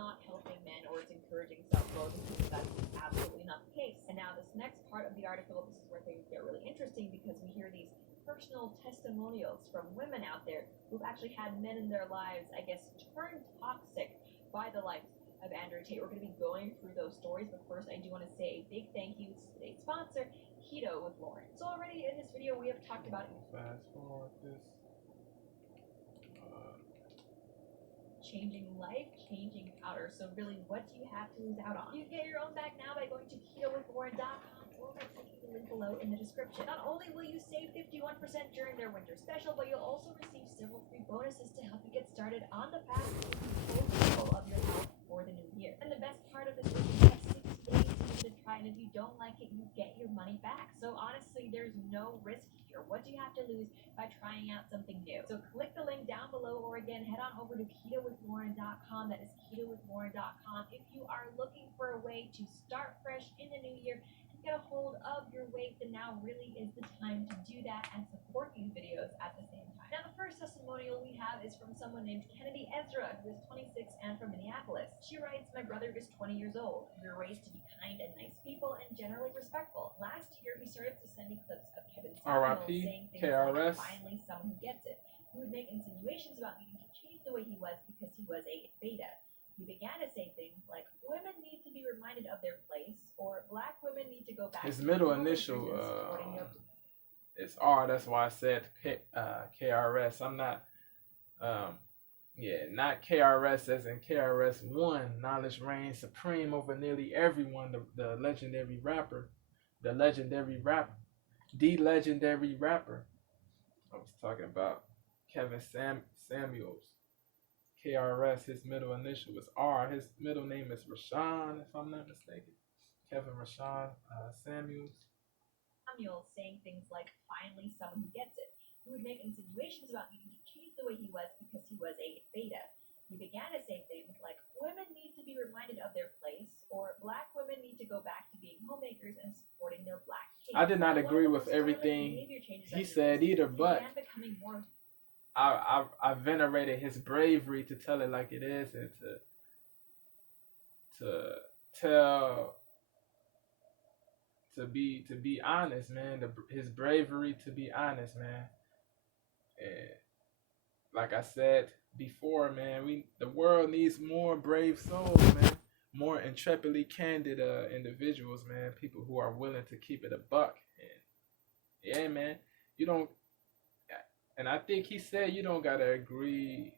not helping men or it's encouraging self-loathing, because that's absolutely not the case. And now this next part of the article, this is where things get really interesting, because we hear these personal testimonials from women out there who've actually had men in their lives, I guess, turn toxic by the likes of Andrew Tate. We're going to be going through those stories, but first I do want to say a big thank you to today's sponsor, Keto with Lauren. So already in this video we have talked about fast forward this. Changing life, changing powder. So really, what do you have to lose out on? You can get your own back now by going to ketowithlauren.com or by clicking the link below in the description. Not only will you save 51% during their winter special, but you'll also receive several free bonuses to help you get started on the path to full control of your health for the new year. And the best part of this is you have 60 days to give it a try, and if you don't like it, you get your money back. So honestly, there's no risk here. What do you have to lose by trying out something new? So click the link down below, or again, head on over to ketowithlauren.com. That is ketowithlauren.com. If you are looking for a way to start fresh in the new year and get a hold of your weight, then now really is the time to do that and support these videos at the same time. Now, the first testimonial we have is from someone named Kennedy Ezra, who is 26 and from Minneapolis. She writes, "My brother is 20 years old. We were raised to be kind and nice people and generally respectful. Last year, he started to send me clips of Kevin Samuels saying things KRS. like, finally someone who gets it. He would make insinuations about needing to change the way he was because he was a beta. He began to say things like, women need to be reminded of their place, or black women need to go back His to middle being initial homemakers and supporting their is R. That's why I said KRS. I'm not not KRS as in KRS-One. Knowledge reigns supreme over nearly everyone. The legendary rapper. The legendary rapper. I was talking about Kevin Samuels. KRS, his middle initial was R. His middle name is Rashawn, if I'm not mistaken. Kevin Rashawn Samuels. Saying things like, finally someone who gets it. He would make insinuations about needing to change the way he was because he was a beta. He began to say things like, women need to be reminded of their place, or black women need to go back to being homemakers and supporting their black kids. I did not agree with everything he said either, but I venerated his bravery to tell it like it is, and to be honest, man. His bravery to be honest, man. And like I said before, man, the world needs more brave souls, man. More intrepidly candid individuals, man. People who are willing to keep it a buck. And yeah, man, you don't. And I think he said you don't gotta agree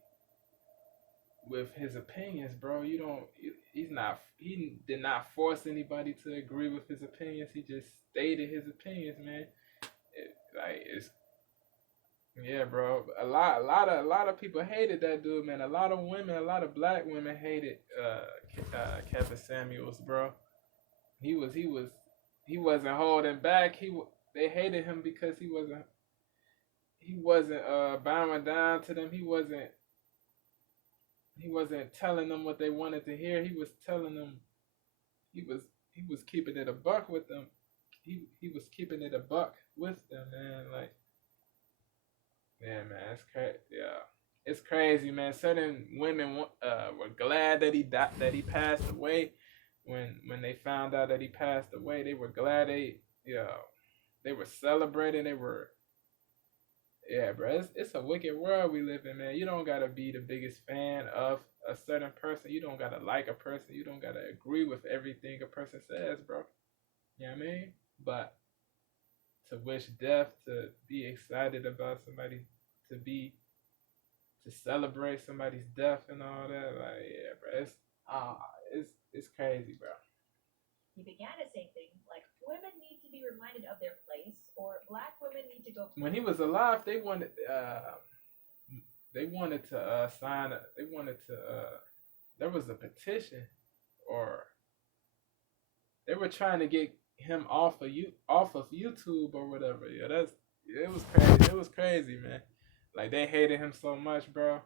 with his opinions, bro. You don't. He did not force anybody to agree with his opinions. He just stated his opinions, man. Yeah, bro. A lot of people hated that dude, man. A lot of women, a lot of black women hated Kevin Samuels, bro. He wasn't holding back. They hated him because he wasn't bowing down to them. He wasn't telling them what they wanted to hear. He was telling them he was keeping it a buck with them. He was keeping it a buck with them, man. Like, yeah, man, it's crazy. Yeah, it's crazy, man. Certain women were glad that he passed away. When they found out that he passed away, they were glad. They were celebrating. Yeah, bro, it's a wicked world we live in, man. You don't gotta be the biggest fan of a certain person. You don't gotta like a person. You don't gotta agree with everything a person says, bro. You know what I mean? But to wish death, to be excited about somebody, to celebrate somebody's death and all that, like, yeah, bro, it's crazy, bro. He began to say things like, women need to be reminded of their place, or black women need to go. When he was alive, they wanted to sign. There was a petition, or they were trying to get him off of YouTube or whatever. Yeah, it was crazy. It was crazy, man. Like, they hated him so much, bro.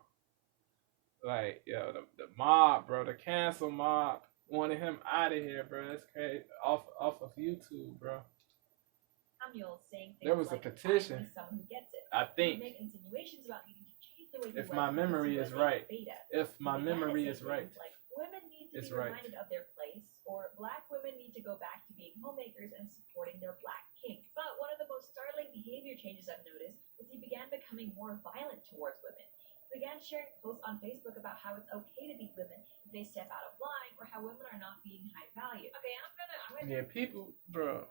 Like, yo, the mob, bro, the cancel mob wanted him out of here, bro. That's crazy. Off of YouTube, bro. There was a petition. I think. If my memory is right. women need to It's be right. reminded of their place, or black women need to go back to being homemakers and supporting their black king. But one of the most startling behavior changes I've noticed was he began becoming more violent towards women. He began sharing posts on Facebook about how it's okay to beat women if they step out of line, or how women are not being high value. Okay, I'm gonna Yeah, people, bro.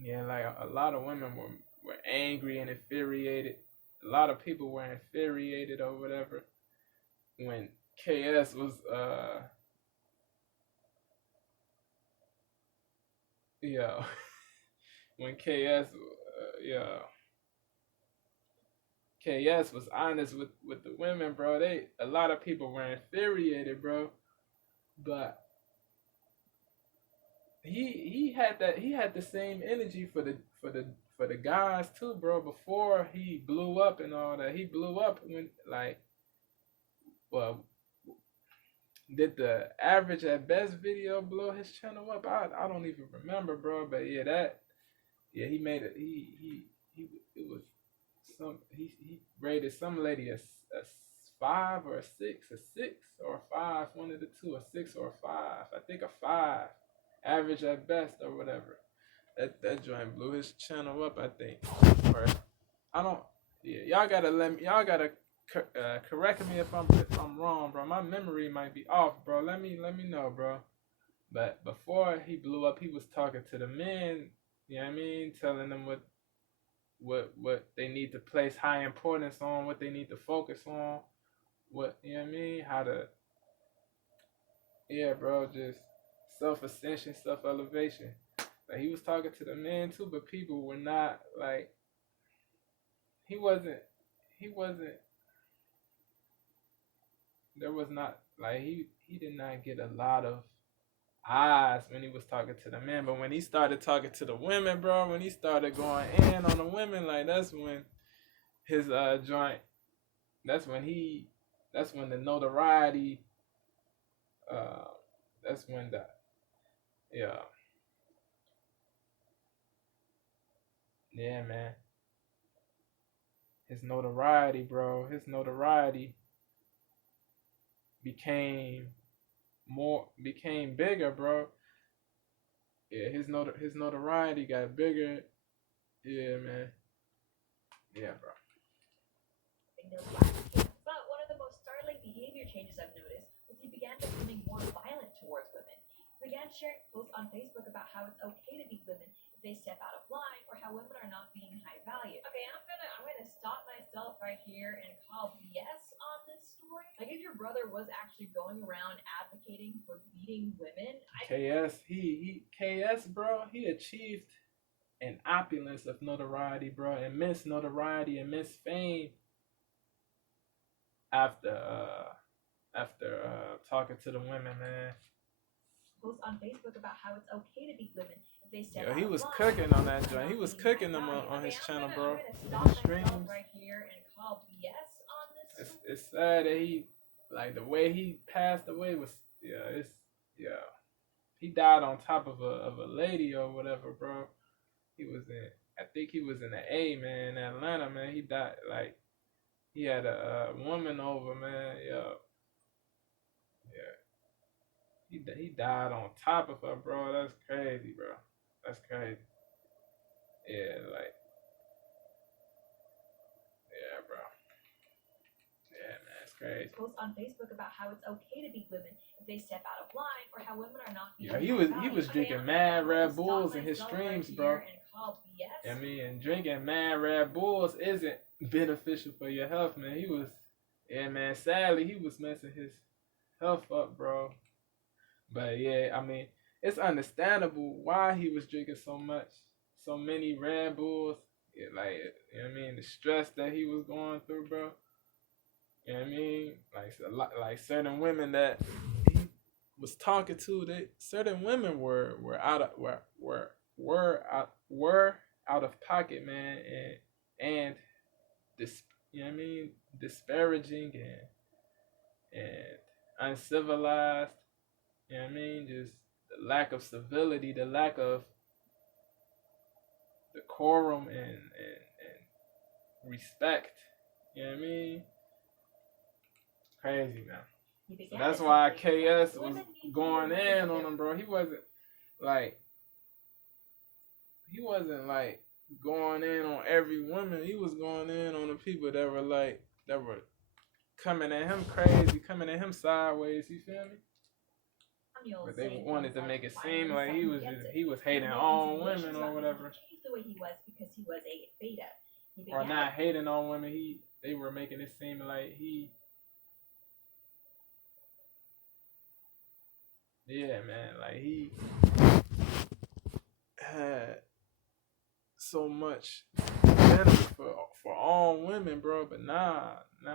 Yeah, like a lot of women were angry and infuriated. A lot of people were infuriated or whatever when KS was yeah when KS was honest with the women, bro. A lot of people were infuriated, bro. But he had the same energy for the guys too, bro. Before he blew up and all that, he blew up when like, well, did the average at best video blow his channel up? I don't even remember, bro. But yeah, he made it. He it was he rated some lady a 5 or a 6 or a 5, one of the two, a 6 or a 5. I think a 5, average at best or whatever. That joint blew his channel up, I think. Or I don't. Yeah, y'all gotta correct me if I'm wrong, bro. My memory might be off, bro. Let me know, bro. But before he blew up, he was talking to the men. You know what I mean? Telling them what they need to place high importance on, what they need to focus on, what you know what I mean? How to bro, just self-ascension, self-elevation. Like he was talking to the men too, but people were not like he wasn't there was not like he did not get a lot of eyes when he was talking to the men, but when he started talking to the women, bro, when he started going in on the women, like that's when his joint that's when the notoriety that's when the yeah yeah man his notoriety, bro, his notoriety became became bigger, bro. Yeah, his notoriety got bigger. Yeah, man. Yeah, bro. But one of the most startling behavior changes I've noticed was he began becoming more violent towards women. He began sharing posts on Facebook about how it's okay to beat women if they step out of line, or how women are not being high value. Okay, I'm gonna stop myself right here and call BS on this story. Like, if your brother was actually going around advocating for beating women, KS, bro, he achieved an opulence of notoriety, bro, immense notoriety, immense fame after talking to the women, man. Post on Facebook about how it's okay to beat women if they step Yo, out he of was line. cooking on that joint. He was cooking them on his channel, bro. I'm His gonna stop myself streams. right here and call BS on this. It's sad that he like the way he passed away was he died on top of a lady or whatever, bro. I think he was in the A, man, in Atlanta, man. He died like he had a woman over, man. Yeah. He died on top of her, bro. That's crazy, bro. That's crazy. Yeah, like yeah, bro. Yeah, man, it's crazy. Post on Facebook about how it's okay to beat women if they step out of line, or how women are not being Yeah, he was drinking mad Red Bulls in his streams, bro. I mean, and drinking mad Red Bulls isn't beneficial for your health, man. Man, sadly, he was messing his health up, bro. But yeah, I mean, it's understandable why he was drinking so many Red Bulls. Yeah, like, you know what I mean? The stress that he was going through, bro. You know what I mean? Like certain women that he was talking to, certain women were out of pocket, man, and this, you know what I mean, disparaging and uncivilized. You know what I mean? Just the lack of civility, the lack of decorum and respect. You know what I mean? Crazy, man. He So began that's to why say things like, KS was women need to be going reminded in of on their him, bro. He wasn't like going in on every woman. He was going in on the people that were coming at him crazy, coming at him sideways. You feel me? But they saying wanted things to like, make it seem finally like someone gets it. he was He hating would make on insinuations women or about needing whatever, to change the way he was because he was a beta. He or began not hating on women. They were making it seem like he had so much venom for all women, bro. But nah, man.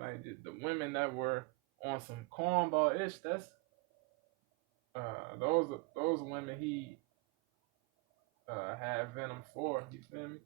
Like the women that were on some cornball ish, that's those women he had venom for. You feel me?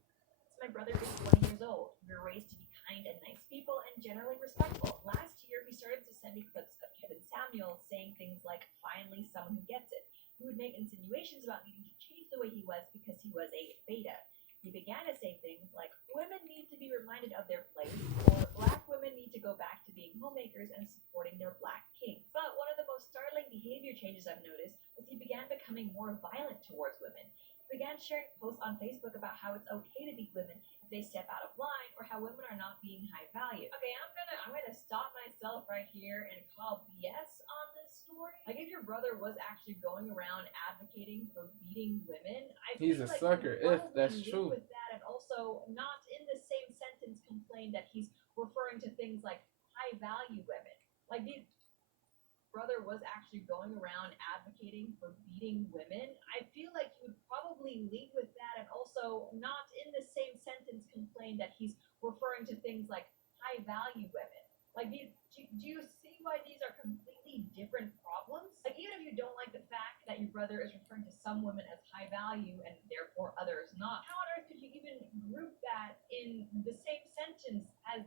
My brother is 20 years old. We were raised to be kind and nice people and generally respectful. Last year, he started to send me clips of Kevin Samuels saying things like, finally someone who gets it. He would make insinuations about needing to change the way he was because he was a beta. He began to say things like, women need to be reminded of their place, or black women need to go back to being homemakers and supporting their black kings. But one of the most startling behavior changes I've noticed was he began becoming more violent towards women. He began sharing posts on Facebook about how it's okay to beat women if they step out of line, or how women are not being high value. Okay, I'm gonna stop myself right here and call BS on this story. Like, if your brother was actually going around advocating for beating women, He's a sucker if that's true. with that, and also not in the same sentence complain that he's referring to things like high value women. Like, these brother was actually going around advocating for beating women, I feel like you would probably lead with that, and also not in the same sentence complain that he's referring to things like high value women. Like, do you see why these are completely different problems? Like, even if you don't like the fact that your brother is referring to some women as high value and therefore others not, how on earth could you even group that in the same sentence as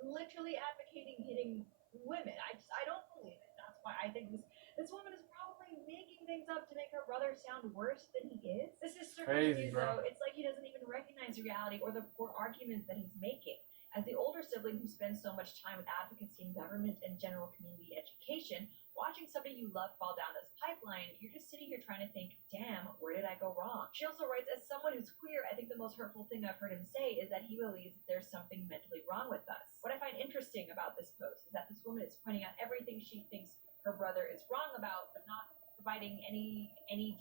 literally advocating hitting women? I don't believe it. That's why I think this woman is probably making things up to make her brother sound worse than he is. This is Crazy, bro. though. It's like he doesn't even recognize reality or the poor arguments that he's making. As the older sibling who spends so much time with advocacy in government and general community education, watching somebody you love fall down this pipeline, you're just sitting here trying to think, damn, where did I go wrong? She also writes, as someone who's queer, I think the most hurtful thing I've heard him say is that he believes that there's something mentally wrong with us. What I find interesting about this post is that this woman is pointing out everything she thinks her brother is wrong about, but not providing any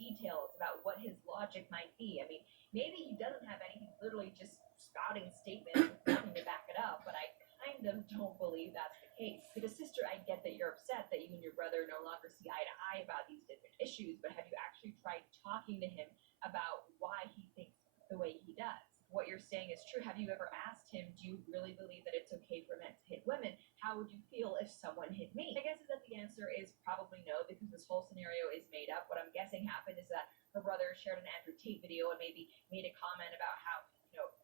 details about what his logic might be. I mean, maybe he doesn't have any, he's literally just spouting statements with nothing to back it up, but I kind of don't believe that's the case. With a sister, I get that you're upset that you and your brother no longer see eye to eye about these different issues, but have you actually tried talking to him about why he thinks the way he does? What you're saying is true. Have you ever asked him, do you really believe that it's okay for men to hit women? How would you feel if someone hit me? My guess is that the answer is probably no, because this whole scenario is made up. What I'm guessing happened is that her brother shared an Andrew Tate video and maybe made a comment about how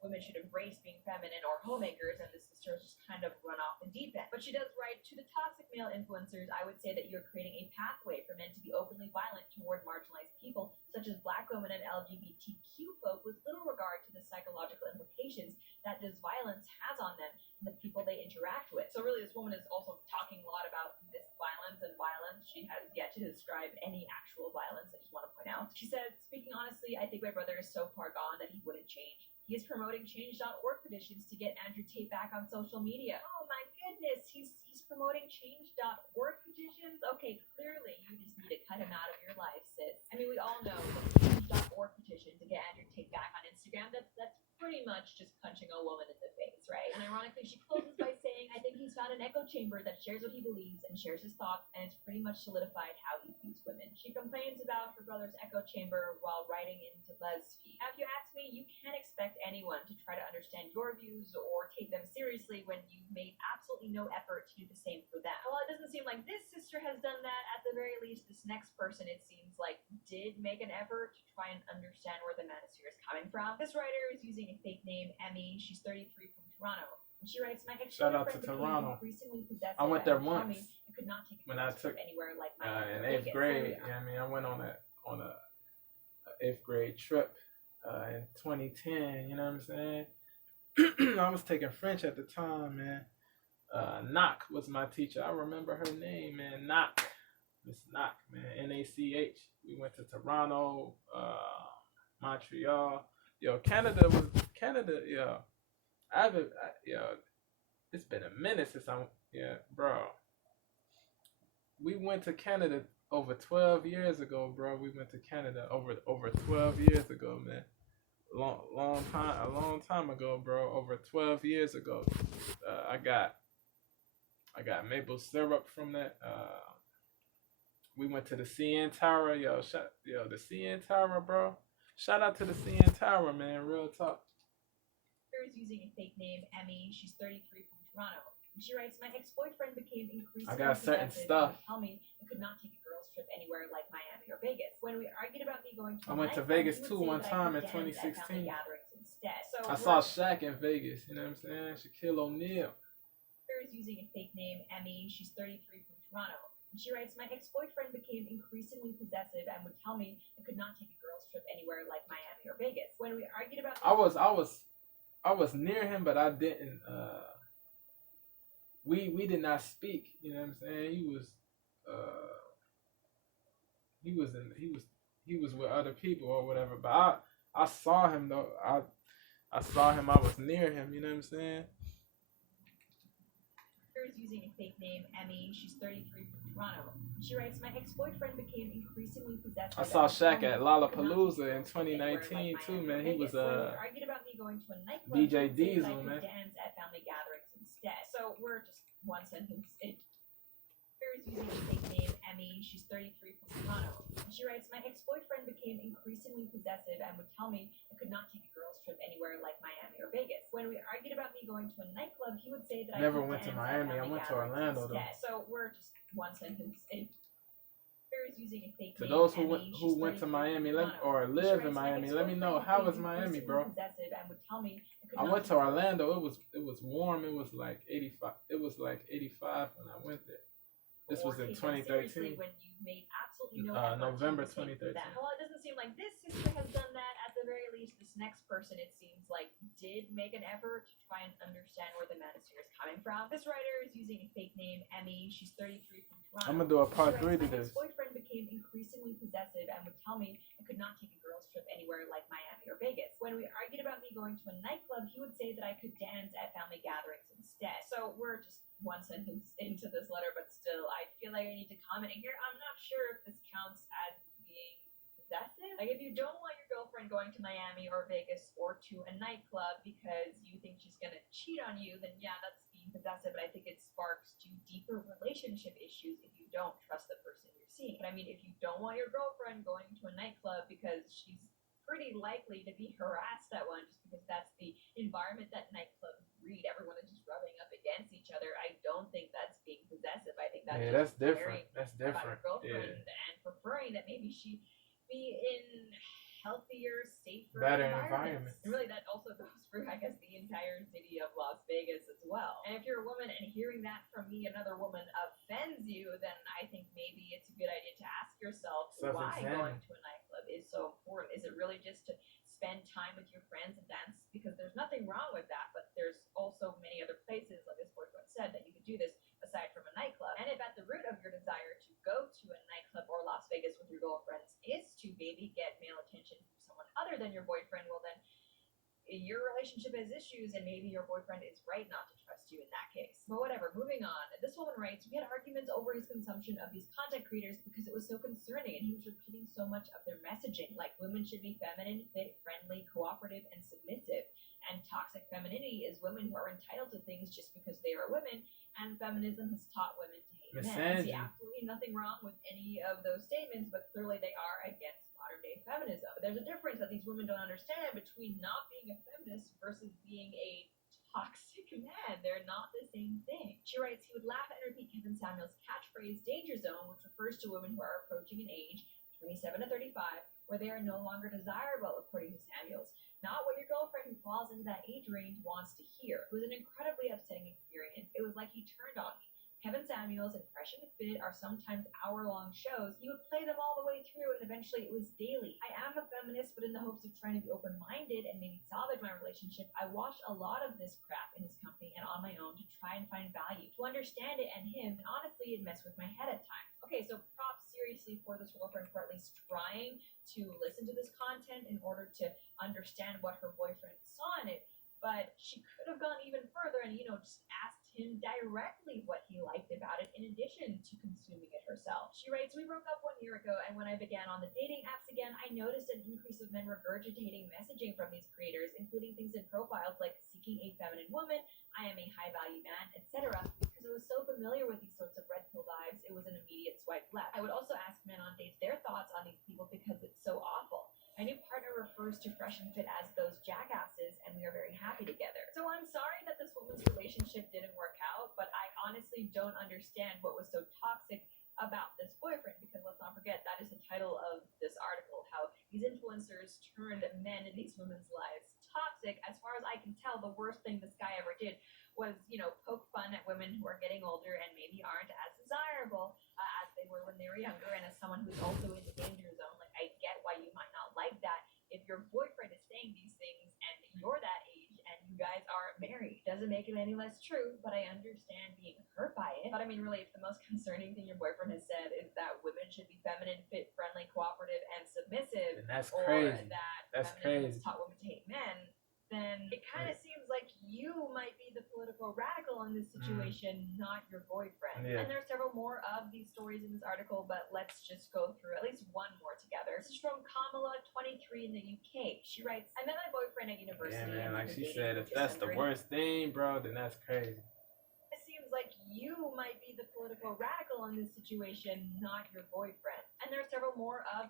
women should embrace being feminine or homemakers, and the sister has just kind of run off the deep end. But she does write, to the toxic male influencers, I would say that you're creating a pathway for men to be openly violent toward marginalized people, such as black women and LGBTQ folk, with little regard to the psychological implications that this violence has on them and the people they interact with. So really, this woman is also talking a lot about this violence and violence. She has yet to describe any actual violence, I just want to point out. She said, speaking honestly, I think my brother is so far gone that he wouldn't change. He is promoting change.org petitions to get Andrew Tate back on social media. Oh my goodness, he's promoting change.org petitions? Okay, clearly you just need to cut him out of your life, sis. I mean, we all know that the change.org petition to get Andrew Tate back on Instagram, that's pretty much just punching a woman in the face, right? And ironically, she closes by saying, I think he's found an echo chamber that shares what he believes and shares his thoughts, and it's pretty much solidified how he views women. She complains about her brother's echo chamber while writing into BuzzFeed. Now, if you ask me, you can't expect anyone to try to understand your views or take them seriously when you've made absolutely no effort to do the same for them. Well, it doesn't seem like this sister has done that. At the very least, this next person, it seems like, did make an effort to try and understand where the manosphere is coming from. This writer is using a fake name, Emmy. She's 33 from Toronto. And she writes, my shout out to Toronto. I went there once could not take when I took anywhere like in 8th grade. I mean, I went on a 8th grade trip in 2010. You know what I'm saying? I was taking French at the time, man. Knock was my teacher. I remember her name, man. Knock. Miss Knock, man. NACH. We went to Toronto, Montreal. Yo, Canada. Yo, yo. It's been a minute since bro. We went to Canada over 12 years ago, bro. We went to Canada over 12 years ago, man. A long time ago, bro. Over 12 years ago. I got maple syrup from that. We went to the CN Tower, the CN Tower, bro. Shout out to the CN Tower, man. Real talk. Is using a fake name, Emmy. She's 33 from Toronto. And she writes, my ex-boyfriend became increasingly I got certain stuff. Tell me I could not take a girls trip anywhere like Miami or Vegas. When we argued about me going to I went to Vegas too one time in 2016. So I saw Shaq in Vegas, you know what I'm saying? Shaquille O'Neal. Is using a fake name, Emmy. She's 33 from Toronto. And she writes, my ex-boyfriend became increasingly possessive and would tell me I could not take a girls trip anywhere like Miami or Vegas. When we argued about I was near him, but I didn't. We did not speak. You know what I'm saying? He was with other people or whatever. But I saw him though. I saw him. I was near him. You know what I'm saying? Is using a fake name, Emmy. She's 33 from Toronto. She writes, my ex-boyfriend became increasingly possessive. I saw Shaq at Lollapalooza in 2019 too, man. He was argued about me going to a nightclub. DJ Diesel, man. Dance at family gatherings instead. So we're just one sentence in. Is using a fake name, Emmy. She's 33 from Toronto. She writes, my ex-boyfriend became increasingly possessive and would tell me I could not take a girls trip anywhere like Miami or Vegas. When we argued about me going to a nightclub, he would say that never went to Miami. I went to Orlando though. So we're just one sentence in. Using a fake to name, those Emmy, who went to Miami or live in Miami, let me know, how was Miami, bro? I went to Orlando. It was warm. It was like 85. It was like 85 when I went there. This was in 2013. When you made absolutely no November 2013. Well, it doesn't seem like this sister has done that. At the very least, this next person, it seems like, did make an effort to try and understand where the manosphere is coming from. This writer is using a fake name, Emmy. She's 33 from Toronto. I'm gonna do a part 3 to this. My ex-boyfriend became increasingly possessive and would tell me I could not take a girls trip anywhere like Miami or Vegas. When we argued about me going to a nightclub, he would say that I could dance at family gatherings instead. So we're just one sentence into this letter, but still, I feel like I need to comment here. I'm not sure if this counts as being possessive. Like, if you don't want your girlfriend going to Miami or Vegas or to a nightclub because you think she's gonna cheat on you, then yeah, that's being possessive. But I think it sparks to deeper relationship issues if you don't trust the person you're seeing. But I mean, if you don't want your girlfriend going to a nightclub because she's pretty likely to be harassed at one, just because that's the environment that nightclubs breed. Everyone is just rubbing up against each other. I don't think that's being possessive. I think that's different. That's different. About her girlfriend and preferring that maybe she be in healthier, safer, better environments. And really, that also goes for, I guess, the entire city of Las Vegas as well. And if you're a woman and hearing that from me, another woman offends you, then I think maybe it's a good idea to ask yourself why going to a nightclub is so important. Is it really just to spend time with your friends and dance? Because there's nothing wrong with that, but there's also many other places, like this boyfriend said, that you could do this aside from a nightclub. And if at the root of your desire to go to a nightclub or Las Vegas with your girlfriends is to maybe get male attention from someone other than your boyfriend, well then your relationship has issues and maybe your boyfriend is right not to trust you in that case. But whatever, moving on. This woman writes, we had arguments over his consumption of these content creators because it was so concerning and he was repeating so much of their messaging, like women should be feminine, fit, friendly, cooperative, and submissive. And toxic femininity is women who are entitled to things just because they are women, and feminism has taught women to hate men. I see absolutely nothing wrong with any of those statements, but clearly they are against modern day feminism. But there's a difference that these women don't understand between not being a feminist versus being a toxic man. They're not the same thing. She writes, he would laugh and repeat Kevin Samuels' catchphrase, danger zone, which refers to women who are approaching an age, 27 to 35, where they are no longer desirable, according to Samuels. Not what your girlfriend who falls into that age range wants to hear. It was an incredibly upsetting experience. It was like he turned on me. Kevin Samuels and Fresh and Fit are sometimes hour-long shows. He would play them all the way through, and eventually it was daily. I am a feminist, but in the hopes of trying to be open-minded and maybe salvage my relationship, I watched a lot of this crap in his company and on my own to try and and find value, to understand it and him, and honestly, it messed with my head at times. Okay, so props seriously for this girlfriend for at least trying to listen to this content in order to understand what her boyfriend saw in it. But she could have gone even further and, just asked him directly what he liked about it in addition to consuming it herself. She writes, we broke up 1 year ago, and when I began on the dating apps again, I noticed an increase of men regurgitating messaging from these creators, including things in profiles like seeking a feminine woman, I am a high value man, etc. Because I was so familiar with these sorts of red pill vibes, it was an immediate swipe left. I would also ask men on dates their thoughts on these people because it's so awful. My new partner refers to Fresh and Fit as those jackasses, and we are very happy together. So I'm sorry that this woman's relationship didn't work out, but I honestly don't understand what was so toxic about this boyfriend, because let's not forget that is the title of this article, how these influencers turned men in these women's lives toxic. As far as I can tell, the worst thing this guy ever did was, poke fun at women who are getting older and maybe aren't as desirable as they were when they were younger. And as someone who's also in the danger zone, like, I get why you might not like that. If your boyfriend is saying these things and you're that age and you guys are married, doesn't make it any less true, but I understand being hurt by it. But I mean, really, if the most concerning thing your boyfriend has said is that women should be feminine, fit, friendly, cooperative, and submissive, And that's or crazy. that That's feminism crazy. has taught women to hate men, then it kind of seems like you might be the political radical in this situation, not your boyfriend. Yeah. And there are several more of these stories in this article, but let's just go through at least one more together. This is from Kamala, 23 in the UK. She writes, I met my boyfriend at university. Yeah, man, and like we she were said, dating if for that's just the under worst thing, bro, then that's crazy. It seems like you might be the political radical in this situation, not your boyfriend. And there are several more of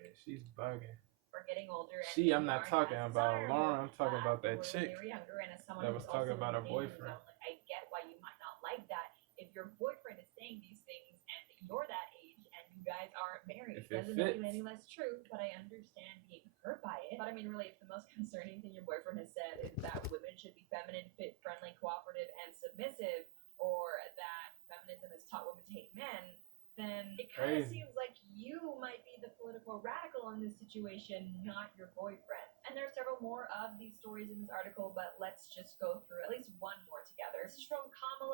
Yeah, she's bugging. we're getting older. And I'm not talking about Lauren. I'm talking about that chick that was talking about her boyfriend. Like, I get why you might not like that. If your boyfriend is saying these things and you're that age and you guys are married, If it doesn't make it fits. any less true, but I understand being hurt by it. But I mean, really, if the most concerning thing your boyfriend has said is that women should be feminine, fit, friendly, cooperative, and submissive, or that feminism has taught women to hate men, then it kind of seems like you might be the political radical in this situation, not your boyfriend. And there are several more of these stories in this article, but let's just go through at least one more together. This is from Kamala.